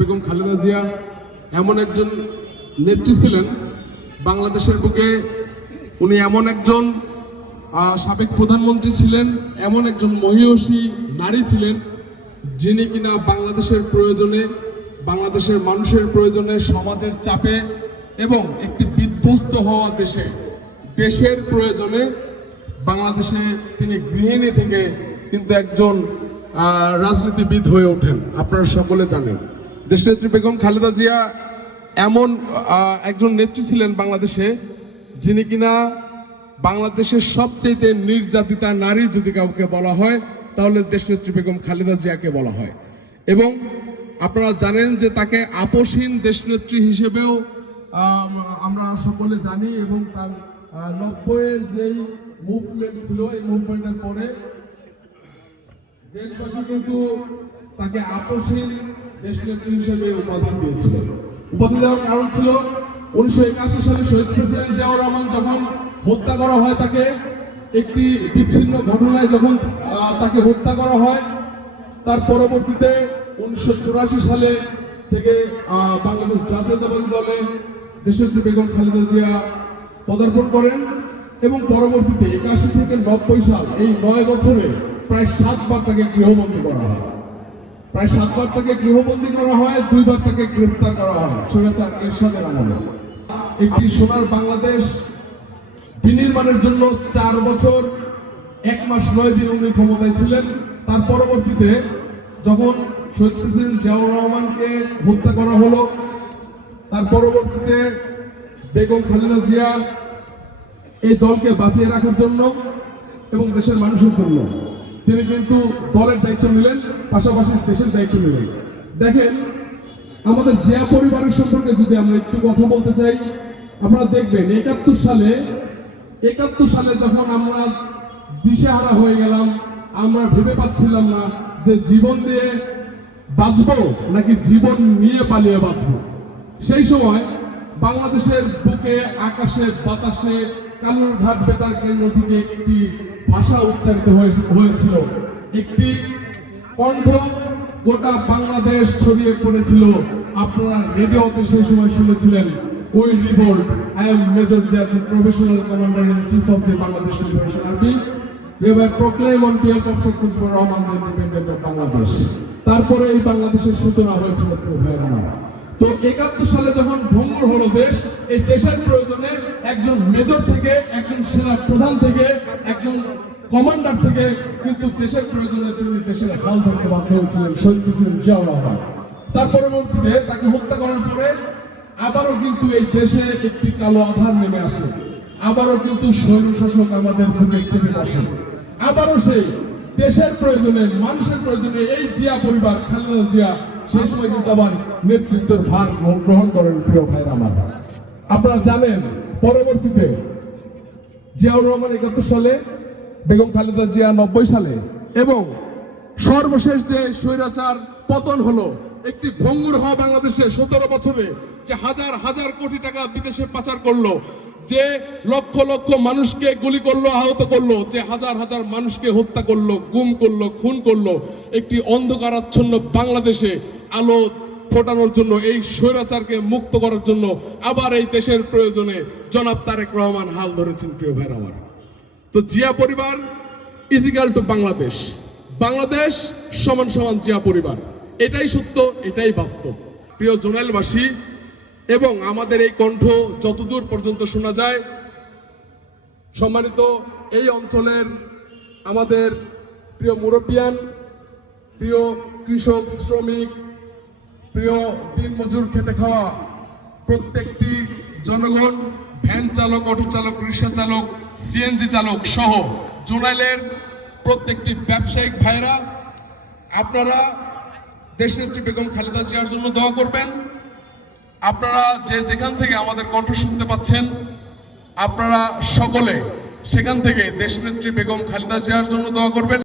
বেগম খালেদা জিয়া এমন একজন নেত্রী ছিলেন বাংলাদেশের বুকে। উনি এমন একজন সাবেক প্রধানমন্ত্রী ছিলেন, এমন একজন মহিয়সী নারী ছিলেন যিনি কিনা বাংলাদেশের প্রয়োজনে, বাংলাদেশের মানুষের প্রয়োজনে, সমাজের চাপে এবং একটি বিধ্বস্ত হওয়া দেশের প্রয়োজনে বাংলাদেশে তিনি গৃহিণী থেকে কিন্তু একজন রাজনীতিবিদ হয়ে ওঠেন। আপনারা সকলে জানেন দেশনেত্রী বেগম খালেদা জিয়া এমন একজন নেত্রী ছিলেন বাংলাদেশে, যিনি কিনা বাংলাদেশের সবচেয়ে নির্যাতিতা নারী যদি কাউকে বলা হয় তাহলে দেশনেত্রী বেগম খালেদা জিয়াকে বলা হয়। এবং আপনারা জানেন যে তাকে আপসহীন দেশনেত্রী হিসেবেও আমরা সকলে জানি। এবং তার 90-এর যেই মুভমেন্ট ছিল, এই মুভমেন্টের পরে দেশবাসী কিন্তু তাকে আপসহীন দেশনেত্রী হিসেবে উপাধি দিয়েছিল। উপাধি দেওয়ার কারণ ছিল 1981 সালে শহীদ প্রেসিডেন্ট জিয়াউর রহমান যখন হত্যা করা হয়, তাকে একটি বিচ্ছিন্ন ঘটনায় যখন তাকে হত্যা করা হয়, তার পরবর্তীতে 1984 সালে থেকে বাংলাদেশ জাতীয়তাবাদী দলে দেশনেত্রী বেগম খালেদা জিয়া পদার্পণ করেন। এবং পরবর্তীতে 81 থেকে 90 সাল, এই 9 বছরে প্রায় 7 বার তাকে গৃহবন্দী করা হয়। প্রায় 7 বার তাকে গৃহবন্দী করা হয়, 2 বার তাকে গ্রেফতার করা হয় স্বৈরাচার এরশাদের আমলে। একটি সোনার বাংলাদেশ বিনির্মাণের জন্য 4 বছর 1 মাস 9 দিন উনি ক্ষমতায় ছিলেন। তার পরবর্তীতে যখন শহীদ প্রেসিডেন্ট জিয়াউর রহমানকে হত্যা করা হলো, তার পরবর্তীতে বেগম খালেদা জিয়া এই দলকে বাঁচিয়ে রাখার জন্য এবং দেশের মানুষের জন্য তিনি কিন্তু দলের দায়িত্ব নিলেন, পাশাপাশি দেশের দায়িত্ব নিলেন। দেখেন, আমাদের জিয়া পরিবারের সম্পর্কে যদি আমরা একটু কথা বলতে চাই, আপনারা দেখবেন 71 সালে যখন আমরা দিশেহারা হয়ে গেলাম, আমরা ভেবে পাচ্ছিলাম না যে জীবন দিয়ে বাঁচবো নাকি জীবন নিয়ে পালিয়ে বাঁচবো। সেই সময় বাংলাদেশের বুকে, আকাশে, বাতাসে, কালুরঘাট বেতার কেন্দ্র থেকে একটি ভাষা উচ্চারিত হয়েছিল, একটি কণ্ঠ গোটা বাংলাদেশ ছড়িয়ে পড়েছিল। আপনারা রেডিওতে সেই সময় শুনেছিলেন, we revolt, I am Major Zia, professional commander in chief of the Bangladesh liberation army, we were proclaimed on 12th of September Rahman the independent of Bangladesh। তারপরে এই বাংলাদেশের সূচনা হয়েছিল। তো 71 সালে যখন ভঙ্গুর হলো দেশ, এই দেশের প্রয়োজনে একজন মেজর থেকে, একজন সেনা প্রধান থেকে, একজন কমান্ডার থেকে কিন্তু দেশের প্রয়োজনে তিনি দেশের হাল ধরতে বাধ্য হয়েছিলেন শহীদ প্রেসিডেন্ট জিয়াউর রহমান। তার পরবর্তীতে তাকে হত্যা করার পরে আবারও কিন্তু এই দেশে একটি কালো আধার নেমে আসে, আবারও কিন্তু স্বৈরশাসক আমাদের বুকে চেপে বসে। আবারও সেই দেশের প্রয়োজনে, মানুষের প্রয়োজনে এই জিয়া পরিবার, খালেদা জিয়া সেই সময় কিন্তু আবার নেতৃত্বের ভার গ্রহণ করেন। প্রিয় ভাইরা আমার, আপনারা জানেন পরবর্তীতে জিয়াউর রহমান 71 সালে, বেগম খালেদা জিয়া 90 সালে, এবং সর্বশেষ যে স্বৈরাচার পতন হলো, একটি ভঙ্গুর হওয়া বাংলাদেশে 17 বছরে যে হাজার হাজার কোটি টাকা বিদেশে পাচার করলো, যে লক্ষ লক্ষ মানুষকে গুলি করলো, আহত করলো, যে হাজার হাজার মানুষকে হত্যা করলো, গুম করলো, খুন করলো, একটি অন্ধকারাচ্ছন্ন বাংলাদেশে আলো ফোটানোর জন্য, এই স্বৈরাচারকে মুক্ত করার জন্য আবার এই দেশের প্রয়োজনে জনাব তারেক রহমান হাল ধরেছেন। প্রিয় ভাইরা আমার, তো জিয়া পরিবার is equal to Bangladesh, Bangladesh সমান সমান জিয়া পরিবার। এটাই সত্য, এটাই বাস্তব। প্রিয় জোনাইলবাসী, এবং আমাদের এই কণ্ঠ যতদূর পর্যন্ত শোনা যায়, সম্মানিত এই অঞ্চলের আমাদের প্রিয় মুরব্বিয়ান, প্রিয় কৃষক, শ্রমিক, প্রিয় দিনমজুর, খেটে খাওয়া প্রত্যেকটি জনগণ, ভ্যান চালক, অটো চালক, রিক্সা চালক, সিএনজি চালক সহ জোনাইলের প্রত্যেকটি ব্যবসায়িক ভাইরা, আপনারা দেশনেত্রী বেগম খালেদা জিয়ার জন্য দোয়া করবেন। আপনারা যেখান থেকে আমাদের কণ্ঠ শুনতে পাচ্ছেন, আপনারা সকলে সেখান থেকে দেশনেত্রী বেগম খালেদা জিয়ার জন্য দোয়া করবেন।